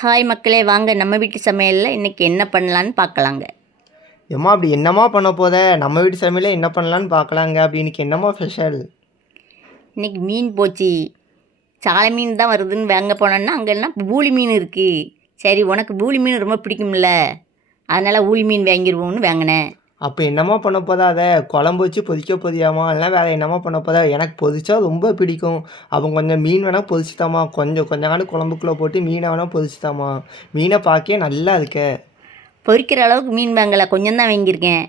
Hi மக்களே, வாங்க நம்ம வீட்டு சமையலில் இன்றைக்கி என்ன பண்ணலான்னு பார்க்கலாங்க. ஏம்மா அப்படி என்னம்மா பண்ண போத? நம்ம வீட்டு சமையல என்ன பண்ணலான்னு பார்க்கலாங்க. அப்படி இன்னைக்கு என்னம்மா ஸ்பெஷல்? இன்றைக்கி மீன் போச்சு. சாலை மீன் தான் வருதுன்னு வாங்க போனோன்னா அங்கெல்லாம் ஊளி மீன் இருக்குது. சரி, உனக்கு ஊளி மீன் ரொம்ப பிடிக்கும்ல, அதனால் ஊளி மீன் வாங்கிடுவோம்னு வாங்கினேன். அப்போ என்னம்மா பண்ண போதா? அதை குழம்பு வச்சு பொதிக்க போதியாம்மா? இல்லைனா வேறு என்னம்மா பண்ண போதா? எனக்கு பொதிச்சா ரொம்ப பிடிக்கும். அப்போ கொஞ்சம் மீன் வேணால் பொதிச்சுதாம்மா. கொஞ்சம் கொஞ்சம் குழம்புக்குள்ளே போட்டு மீனை வேணால் பொதிச்சுதாம்மா. மீனை பார்க்கவே நல்லா இருக்க. பொரிக்கிற அளவுக்கு மீன் வாங்கலை, கொஞ்சம் தான் வாங்கியிருக்கேன்.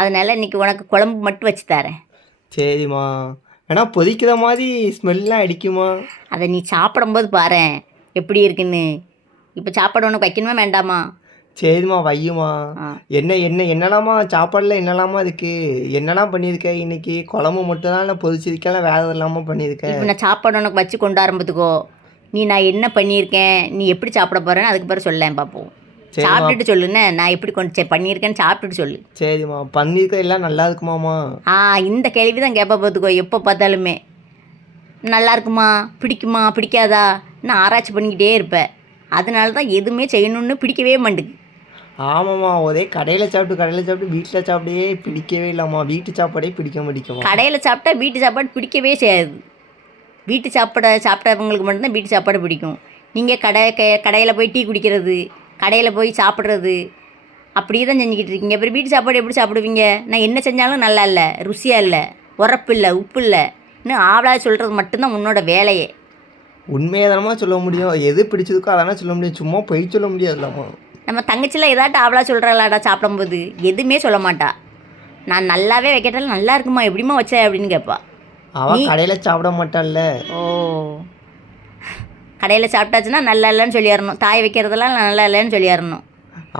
அதனால் இன்றைக்கி உனக்கு குழம்பு மட்டும் வச்சு தரேன். சரிம்மா. ஏன்னா பொதிக்கிற மாதிரி ஸ்மெல்லாம் அடிக்குமா? அதை நீ சாப்பிடும்போது பாரேன் எப்படி இருக்குன்னு. இப்போ சாப்பாடு உனக்கு வைக்கணுமா வேண்டாமா? சரிம்மா வையுமா. என்னெல்லாமா சாப்பாடில் என்னெல்லாமா இருக்குது? என்னெல்லாம் பண்ணியிருக்க இன்னைக்கு? குழம்பு மட்டும்தான் இல்லை பொரிச்சிருக்கேன், வேறு இல்லாமல் பண்ணியிருக்கேன். இப்போ நான் சாப்பாடு உனக்கு வச்சு கொண்டு ஆரம்பத்துக்கோ, நான் என்ன பண்ணியிருக்கேன், நீ எப்படி சாப்பிட போகிறேன்னு அதுக்கு பிறகு சொல்லேன் பார்ப்போம். சாப்பிட்டுட்டு சொல்லுண்ணே, நான் எப்படி பண்ணியிருக்கேன்னு சாப்பிட்டுட்டு சொல்லு. சரிம்மா. பண்ணியிருக்க எல்லாம் நல்லா இருக்குமாம்மா? இந்த கேள்வி தான் கேட்ப பார்த்துக்கோ எப்போ பார்த்தாலுமே. நல்லா இருக்குமா, பிடிக்குமா, பிடிக்காதா, நான் ஆராய்ச்சி பண்ணிக்கிட்டே இருப்பேன். அதனால தான் எதுவுமே செய்யணுன்னு பிடிக்கவே மாட்டேங்குது. ஆமாம்மா, ஒரே கடையில் சாப்பிட்டு வீட்டில் சாப்பிடவே பிடிக்கவே இல்லைம்மா. வீட்டு சாப்பாடே பிடிக்க மாட்டேங்குமா. கடையில் சாப்பிட்டா வீட்டு சாப்பாடு பிடிக்கவே செய்யாது. வீட்டு சாப்பிட்டவங்களுக்கு மட்டும்தான் வீட்டு சாப்பாடு பிடிக்கும். நீங்கள் கடையில் போய் டீ குடிக்கிறது, கடையில் போய் சாப்பிட்றது அப்படியே தான் செஞ்சுக்கிட்டு இருக்கீங்க. அப்புறம் வீட்டு சாப்பாடு எப்படி சாப்பிடுவீங்க? நான் என்ன செஞ்சாலும் நல்லா இல்லை, ருசியாக இல்லை, உரப்பு இல்லை, உப்பு இல்லை, இன்னும் ஆவலா சொல்கிறது மட்டும்தான் உன்னோட வேலையே. உண்மையை தானம்மா சொல்ல முடியும். எது பிடிச்சதுக்கோ அதானே சொல்ல முடியும். சும்மா பொய் சொல்ல முடியாதுல்லம்மா. நம்ம தங்கச்சியில் ஏதாட்டு ஆவலா சொல்கிறாளாடா சாப்பிடும்போது? எதுவுமே சொல்ல மாட்டா. நான் நல்லாவே வைக்கட்டாலும் நல்லா இருக்குமா, எப்படிமா வச்ச அப்படின்னு கேட்பா. அவன் கடையில் சாப்பிட மாட்டான்ல. ஓ, கடையில் சாப்பிட்டாச்சுன்னா நல்லா இல்லைன்னு சொல்லிடணும். தாய் வைக்கிறதெல்லாம் நல்லா இல்லைன்னு சொல்லிடணும்.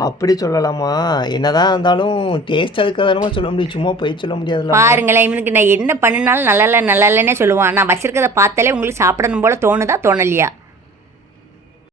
அப்படி சொல்லலாமா? என்னதான் இருந்தாலும் டேஸ்ட் அதுக்காக சொல்ல முடியும். சும்மா போய் சொல்ல முடியாதுல்ல. பாருங்களேன், இவனுக்கு நான் என்ன பண்ணினாலும் நல்லா இல்லை நல்லா இல்லைன்னே சொல்லுவான். நான் வச்சிருக்கிறத பார்த்தாலே உங்களுக்கு சாப்பிடணும் போல் தோணுதா, தோணலையா?